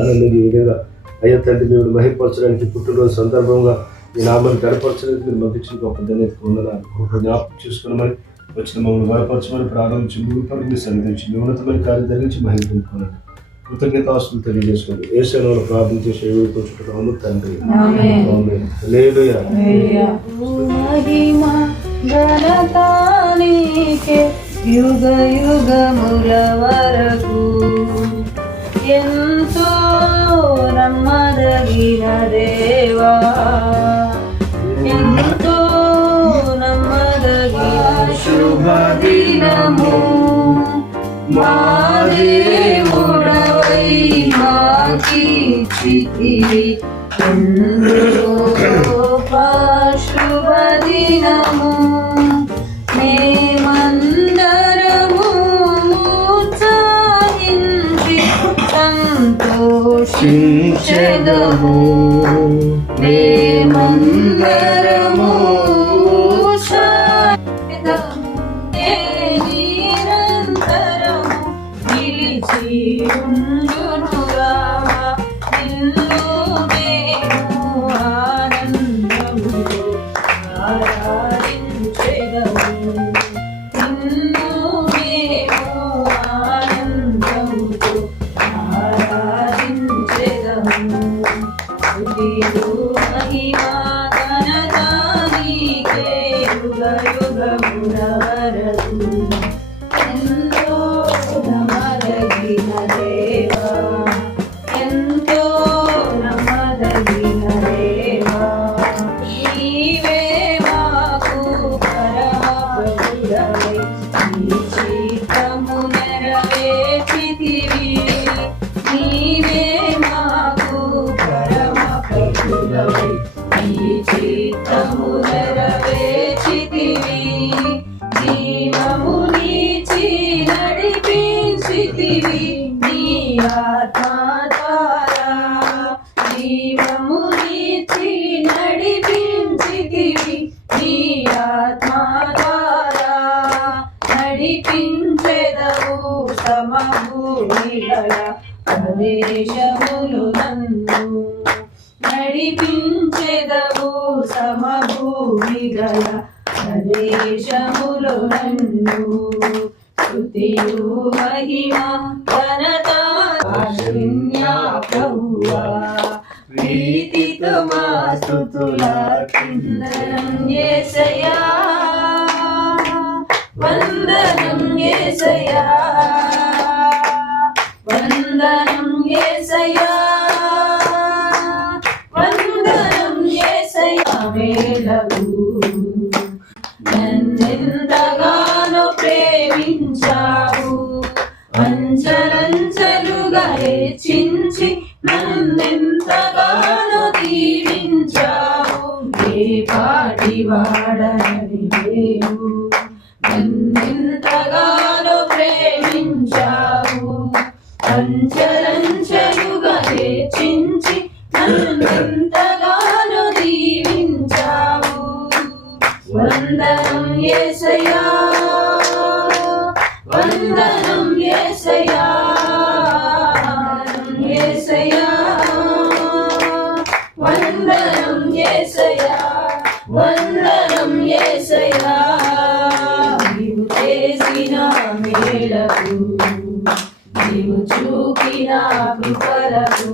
ఆనందంగా ఈ విధంగా అయ్యా తండ్రి మీరు మహిపరచడానికి పుట్టినరోజు సందర్భంగా ఈ నామాన్ని గడపరచడానికి మీరు పంపించిన గొప్ప ధన్యత ఉందని జ్ఞాపకం చేసుకున్నామని వచ్చిన మమ్మల్ని బలపరచమని ప్రారంభించి మీ సన్నిధించి మీ ఉన్నతమైన కార్యం ధరించి మహిళ పొందుకోనండి. కృతజ్ఞతాస్తులు తెలియజేసుకోండి. ఏ సేవలో ప్రార్థన చేసి వేడుకుంటున్నాము తండ్రి. హల్లెలూయా. యుగ యుగముల వరకు ఎంతో నమ్మదగిన దేవా, ఎంతో నమ్మదగిన శుభ దినము మా దేవుడవై మాకిచ్చితివి. శుభ దినము మేమందరము ఉత్సాహించి సంతోషించెదము. మేమందరము నిరంతరము నిలిచి ఉండునుగా నిన్ను మేము ఆనందముతో ఆరాధించెదము. నిన్ను మేము ఆనందముతో ఆరాధించెదము. స్తుతియు మహిమా ఘనత నీకే యుగ యుగముల వరకు. ఎంతో నమ్మదగిన దేవా, ఎంతో నమ్మదగిన దేవా, నీవే మాకు పరమప్రభుడవై నీ చిత్తము నెరవేర్చితివి. నీవే మాకు పరమప్రభుడవై నీ చిత్తము నెరవేర్చితివి. జీవము నీచి నడిపించితివి నీ ఆత్మ ద్వారా. జీవము నీచి నడిపించితివి నీ ఆత్మ ద్వారా. నడిపించెదవు సమభూమిగల ప్రదేశములు నన్ను. నడిపించెదవు సమభూమిగల ప్రదేశములు నన్ను. స్తుతియు మహిమా ఘనత శూన్యా ప్రభువా. ప్రీతితో మా స్తుతుల కిందనం యేసయ్యా. వందనం యేసయ్యా, వందనం యేసయ్యా, వందనం యేసయ్యా. వేళకు నన్నెంతగానో ప్రేమించావు, అంచలంచలుగా హెచ్చించి నన్నెంతగానో దీవించావు. ఏ పాటి వాడని లేవు, నన్నెంతగానో ప్రేమించావు, అంచలంచలుగా హెచ్చించి నన్నెంతగానో దీవించావు. వందనం యేసయ్యా, వందనం యేసయ్యా, యేసయ్యా, వందనం యేసయ్యా, వందనం యేసయ్యా. నీవు చేసిన మేలకు, నీవు చూపిన కృపలకు,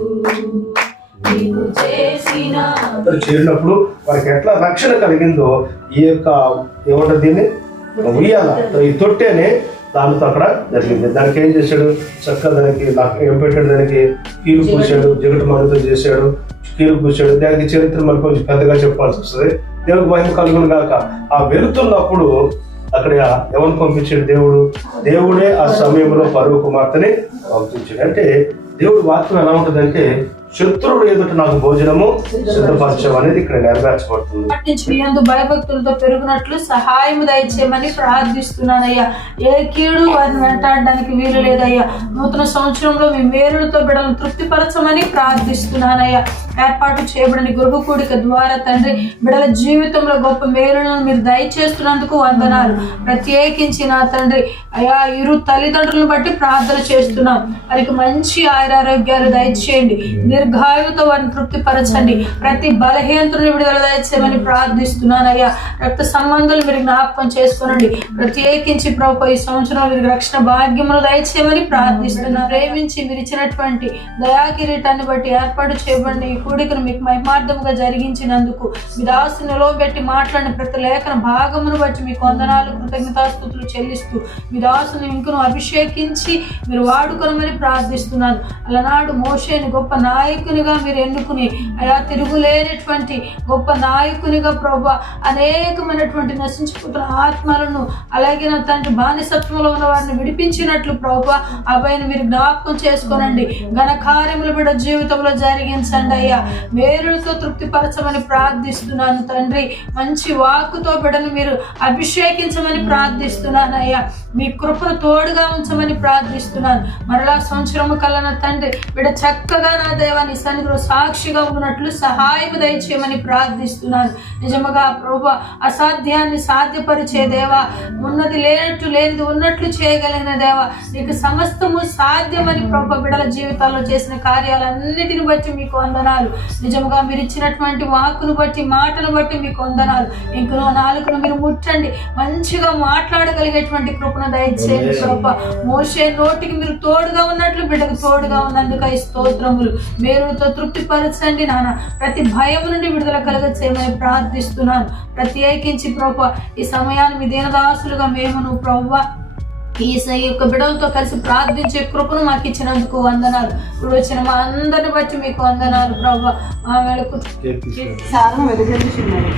నీవు చేసిన చేరినప్పుడు వారికి ఎట్లా రక్షణ కలిగిందో ఈ యొక్క ఏమంటారు దీన్ని ఉయ్యాల ఈ తొట్టేనే దానితో అక్కడ జరిగింది. దానికి ఏం చేశాడు, చక్కగా దానికి ఏం పెట్టాడు, దానికి కీలు పూసాడు, జగటు మనతో చేశాడు, కీలు పూసాడు. దానికి చరిత్ర మనకు కొంచెం పెద్దగా చెప్పాల్సి వస్తుంది. దేవుడికి మహిమ కలుగును గాక. ఆ వెళుతున్నప్పుడు అక్కడ ఎవరిని పంపించాడు దేవుడు? దేవుడే ఆ సమయంలో పరువు కుమార్తెని పంపించాడు. అంటే దేవుడు వాక్యం ఎలా ఉంటుందంటే, శత్రువుడు ఎదుట నాకు భోజనము సిద్ధపరచం అనేది ఇక్కడ నెరవేర్చబడుతుంది. మీ యందు భయభక్తులతో పెరుగునట్లు సహాయం దయచేయమని ప్రార్థిస్తున్నానయ్యా. ఏ కీడు వారిని వెంటాడడానికి వీలు లేదయ్యా. నూతన సంవత్సరంలో మీ మేలులతో బిడ్డలను తృప్తిపరచమని ప్రార్థిస్తున్నానయ్యా. ఏర్పాటు చేయబడిన గృహ కూడిక ద్వారా తండ్రి బిడ్డల జీవితంలో గొప్ప మేలులను మీరు దయచేస్తున్నందుకు వందనాలు. ప్రత్యేకించి నా తండ్రి అయా ఇరు తల్లిదండ్రులను బట్టి ప్రార్థన చేస్తున్నాం. వారికి మంచి ఆయురారోగ్యాలు దయచేయండి, దీర్ఘాయువుతో వారిని తృప్తిపరచండి. ప్రతి బలహీనతను విడుదల దయచేయమని ప్రార్థిస్తున్నాను అయ్యా. రక్త సంబంధాలు మీరు జ్ఞాపకం చేసుకోనండి. ప్రత్యేకించి ప్రభు ఈ సంవత్సరం వీరికి రక్షణ భాగ్యములు దయచేయమని ప్రార్థిస్తున్నాను. ప్రేమించి మీరు ఇచ్చినటువంటి దయాకిరీటాన్ని బట్టి ఏర్పాటు చేయబడిన ఈ కూడికను మీకు మహిమార్థముగా జరిగించినందుకు మీ దాసు నిలవబెట్టి మాట్లాడిన ప్రతి లేఖన భాగమును బట్టి మీకు వందనాలు కృతజ్ఞతాస్తుతులు చెల్లిస్తూ మీ దాసుని ఇంకను అభిషేకించి మీరు వాడుకొనమని ప్రార్థిస్తున్నాను. అలనాడు మోషేని గొప్ప నాయకునిగా మీరు ఎన్నుకుని అయా తిరుగులేనటువంటి గొప్ప నాయకునిగా ప్రభు అనేకమైనటువంటి నశించిపోతున్న ఆత్మలను అలాగే నా తండ్రి బానిసత్వంలో ఉన్న వారిని విడిపించినట్లు ప్రభు అబ్బాయిని మీరు జ్ఞాపకం చేసుకోనండి. ఘనకార్యములు బిడ్డ జీవితంలో జరిగించండి అయ్యా. మేలుతో తృప్తిపరచమని ప్రార్థిస్తున్నాను తండ్రి. మంచి వాక్కుతో బిడ్డను మీరు అభిషేకించమని ప్రార్థిస్తున్నాను అయ్యా. మీ కృపను తోడుగా ఉంచమని ప్రార్థిస్తున్నాను. మరలా సంవత్సరము కలన తండ్రి బిడ్డ చక్కగా నా దేవాన్ని సన్నిధిలో సాక్షిగా ఉన్నట్లు సహాయం దయచేయమని ప్రార్థిస్తున్నాను. నిజముగా ప్రభు అసాధ్యాన్ని సాధ్యపరిచే దేవా, ఉన్నది లేనట్టు లేనిది ఉన్నట్లు చేయగలిగిన దేవా, నీకు సమస్తము సాధ్యమని ప్రభు బిడ్డల జీవితాల్లో చేసిన కార్యాలన్నిటిని బట్టి మీకు వందనాలు. నిజముగా మీరు ఇచ్చినటువంటి వాక్కును బట్టి మాటను బట్టి మీకు వందనాలు. ఇంకనో నాలుగును మీరు ముట్టండి, మంచిగా మాట్లాడగలిగేటువంటి కృపను దయచేయండి ప్రభు. మోషే నోటికి మీరు తోడుగా ఉన్నట్లు బిడ్డకు తోడుగా ఉన్నందుకు ఈ స్తోత్రములు. మేలుతో తృప్తిపరచండి నాన్న. ప్రతి భయం నుండి విడుదల కలుగ చేయమని ప్రార్థిస్తున్నాను. ప్రత్యేకించి ప్రభు ఈ సమయాన్ని మీ దీనదాసులుగా మేమును ప్రభు ఈ యొక్క బిడలతో కలిసి ప్రార్థించే కృపను మాకు ఇచ్చినందుకు వందనాలు. ఇప్పుడు వచ్చిన మా అందరిని బట్టి మీకు వందనాలు ప్రభు. ఆమెలకు సారం వెదజల్లుచున్నది,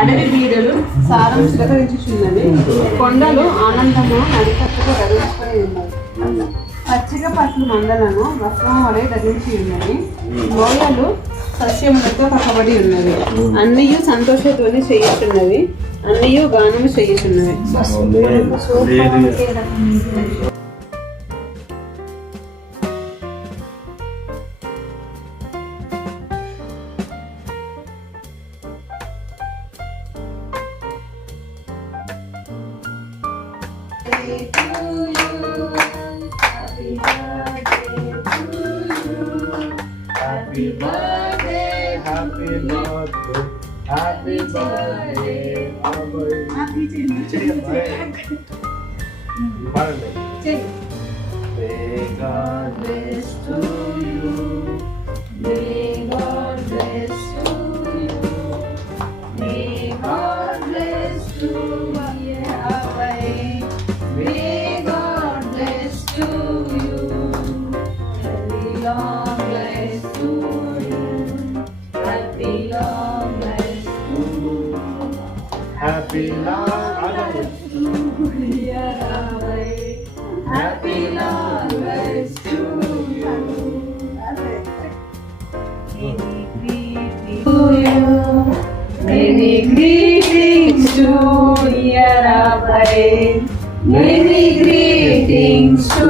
అడవి బీడలు సారం చిలకరించుచున్నది, కొండలు ఆనందము నడికట్టుగా ధరించుకొని ఉన్నది, పచ్చిక పట్ల మండలను వస్త్రం వలె ధరించి ఉన్నది, లోయలు సస్యములతో కప్పబడి ఉన్నది, అన్నీయు సంతోషధ్వని చేయుచున్నవి, అన్నీయు గానము చేయుచున్నవి. Happy birthday, happy birthday, happy birthday, happy birthday. May God bless to you. May God bless to you. May God bless to you. May God bless to you. Happy long life to you. Happy long life to you. Happy long life to you. Happy long life to you. Many greetings to Yarabai. Many greetings to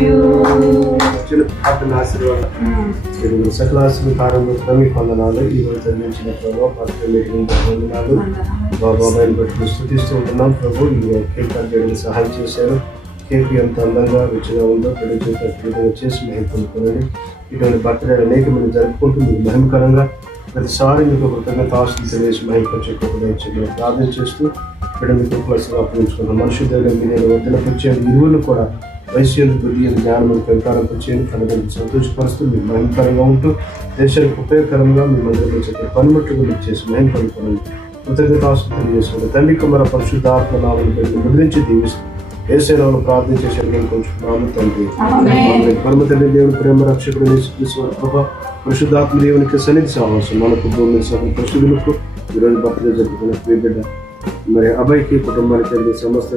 you. ప్రార్థన ఆశీర్వాదాలు సకల ఆశీర్వాదాలు మీకు వందనాలు. ఈ రోజు అందించిన ప్రభావ వందనాలు. బాబాయిని బట్టి స్థుతిస్తూ ఉంటున్నాం ప్రభు. ఈ కేక్ చేయడానికి సహాయం చేశారు. కేక్ ఎంత అందంగా రుచిగా ఉందో విడుదల చేసి మహిమ పొందుకోనండి. ఇటువంటి బర్త్డే అనేకమంది జరుపుకుంటూ మీకు మహిమకరంగా ప్రతిసారి మీకు కృతజ్ఞత ఆశలు తెలియజేసి మహిమపరిచే కృపణ ప్రార్థన చేస్తూ ఇక్కడ మీకు ప్లస్గా అప్పగించుకున్నాం. మనుషుల మీద వదిలిపరిచేది ఇరువులు కూడా వయస్సు బుద్ధి జ్ఞానం పెంకారం వచ్చేది కనుగొని సంతోషపరుస్తూ మీకు మహిమకరంగా ఉంటూ దేశానికి ఉపయోగకరంగా మీ మందిరంలో చెప్పే పనిముట్టుగా మీకు చేసి మహిమ పొందుకోనండి. కృతజ్ఞత ఆశలు తెలియజేసుకోండి. తండ్రి కుమార పరిశుద్ధాత్మ నామను ముద్రించి దీవిస్తూ ఏసేనామను ప్రార్థన చేసి కొంచుకున్నాము తండ్రి. పరమ తండ్రి దేవుని ప్రేమ రక్షకుడు ప్రభా పరిశుద్ధాత్మ దేవునికి సన్నిధి సాహసం మనకు భూమి సహా పశువులకు ఈరోజు బర్త్డే జరుపుకున్న బిడ్డ మరి అబ్బాయికి కుటుంబానికి సమస్త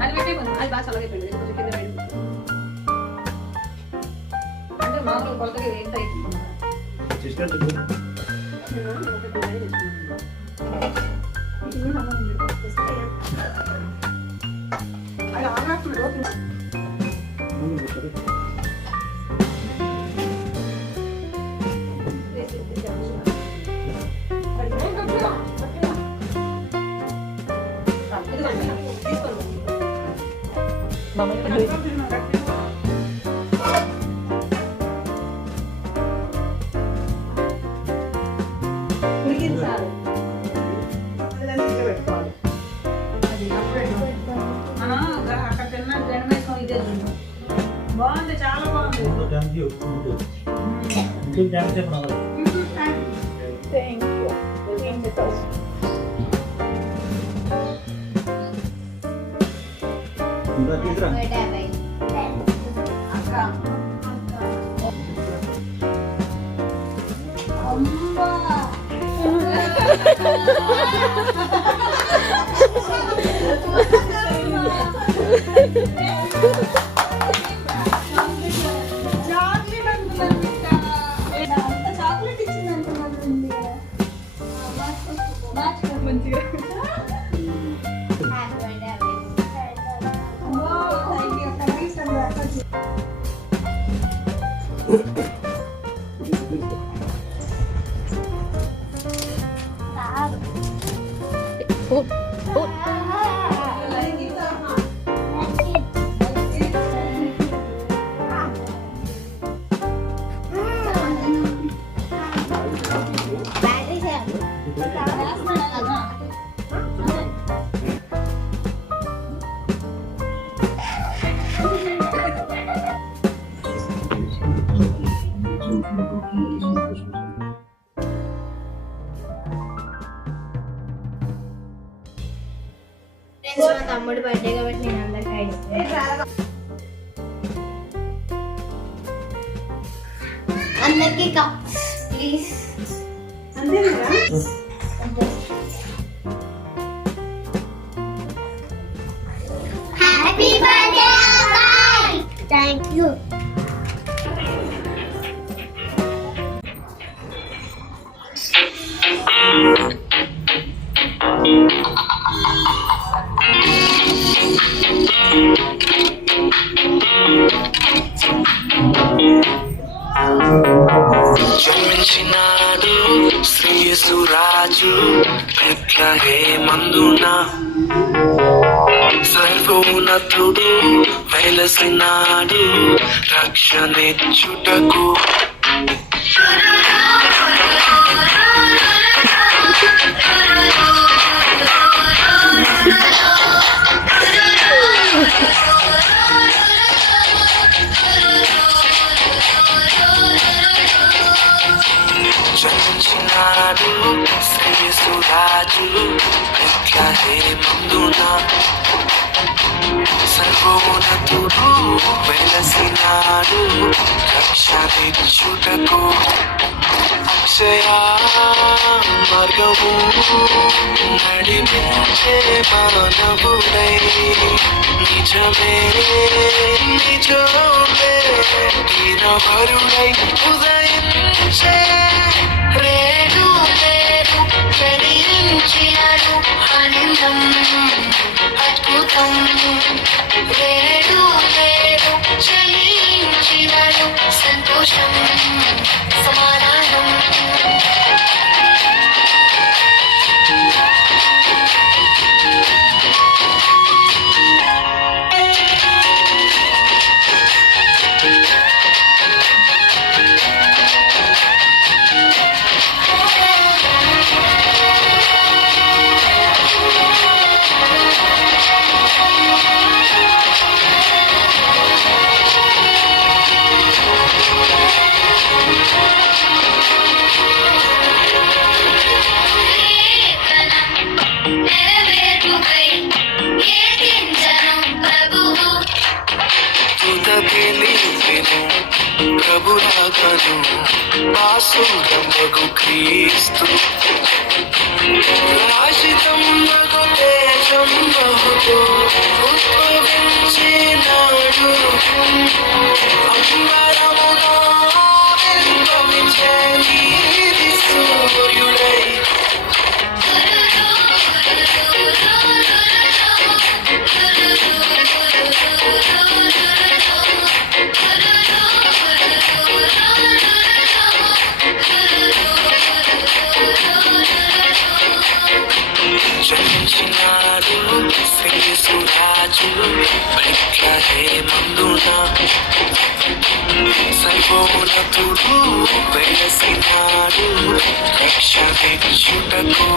అది పెట్టే మనం అది బాగా చల్లగైపోయింది కొంచెం కింద వేడి అంటే మామూలు కొలతగా ఎంత అయిపోతుంది అది ఆగాల్సిన రోజు అక్కడ తిన్న జనమేసం ఇదే బాగుంది చాలా బాగుంది చాక్లెట్ ఇచ్చింది అనుకున్నాను మా తమ్ముడు బర్త్డే కాబట్టి నేను అందరికి అందరికి cups please happy birthday boy thank you జన్మించినాడు శ్రీయసురాజు పెట్లహే మందున సర్వోన్నతుడు వెలసినాడు రక్షణిచ్చుటకు జన్మించినాడు శ్రీయసురాజు పెట్లహే మందున సర్వోన్నతుడు వెలసినాడు రక్షణిచ్చుటకు అక్షయ మార్గము నడిపించే మానవుడై నిజమే నిజమే తీరవరుడై ఉదయించే రేడు రేడు కలిగించినడు ఆనందం అద్భుతం రేడు రేడు చలించినడు సంతోషం సమాధానం ప్రభురాగను ఆసురమగు క్రీస్తు రాశితం మగు తేజ బ్రహ్మతో ఉద్భవించినాడు అంబరములో ఉద్భవించే నీతి సూర్యుడై జయించినాడు శ్రేయసురాజు బెత్లెహేమందున సర్వోన్నతుడు వెలసినాడు రక్షించుటకు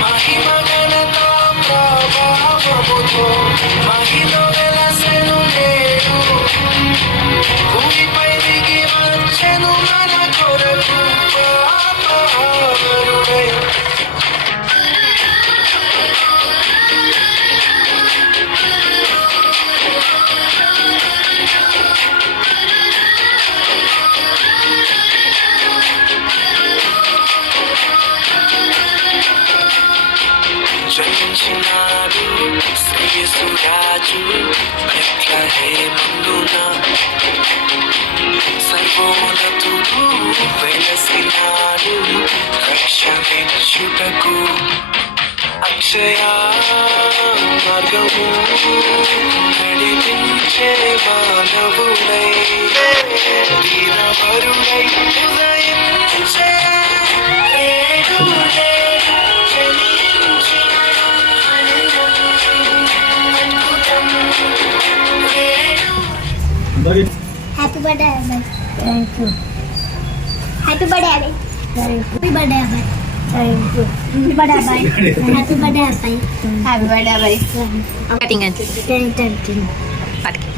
మహిమగణతో ప్రభావముతో మహిలో వెలసెను నేడు భూమిపై దిగి వచ్చెను మన కొరకు పాపహారుడై జయించినాడు శ్రేయసురాజు బెత్లెహేమందున సర్వోన్నతుడు వెలసినాడు రక్షించుటకు అక్షయ మార్గము నడిపించే మానవుడై దీనవరుడై ఉదయించే నేడు హ్యాపీ బర్త్డే అబ్బాయి. Thank you. హ్యాపీ బర్త్డే అబ్బాయి. హ్యాపీ బర్త్డే అబ్బాయి. Thank you. హ్యాపీ బర్త్డే అబ్బాయి. హ్యాపీ బర్త్డే అబ్బాయి. హ్యాపీ బర్త్డే అబ్బాయి. కటింగ్ అంతే థ్యాంక్ యూ. పట్టుకు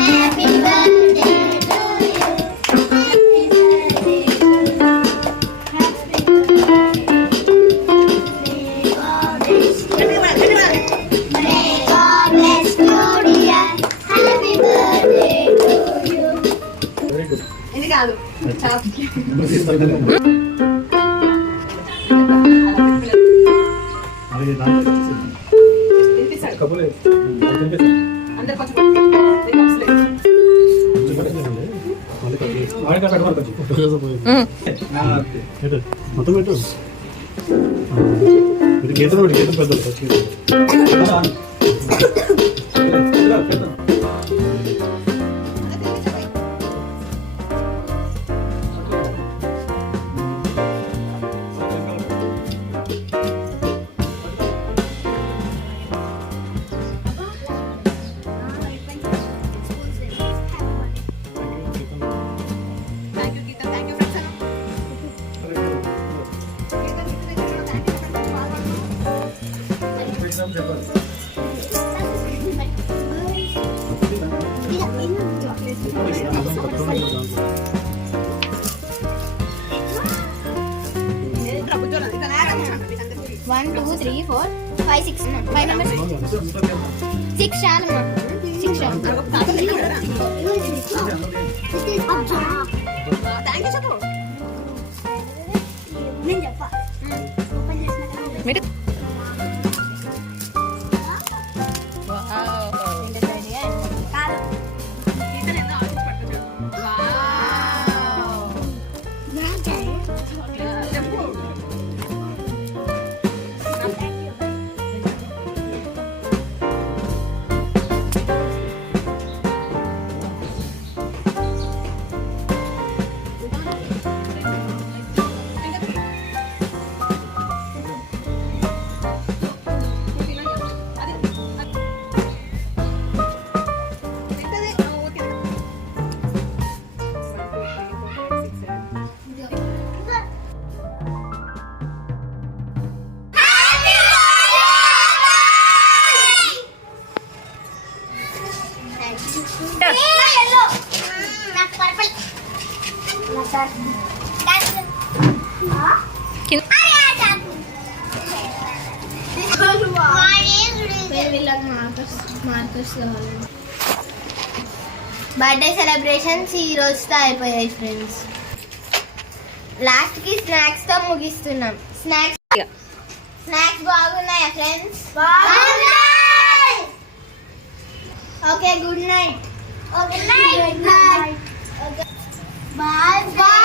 హ్యాపీ బర్త్డే ఇది కాదు అందరు కొంచెం మొత్తం పెట్టు గీత పెద్ద One, two, three, four, five, six. Five numbers. Six చాలమ్మా. Six చాలు. థ్యాంక్ యూ చెప్పు నేను చెప్పా. మీరు కింద బర్త్డే సెలబ్రేషన్స్ ఈ రోజుతో అయిపోయాయి ఫ్రెండ్స్. లాస్ట్ కి స్నాక్స్ తో ముగిస్తున్నాం. స్నాక్స్ బాగున్నాయా friends? Okay good night. Okay good night. Bye bye.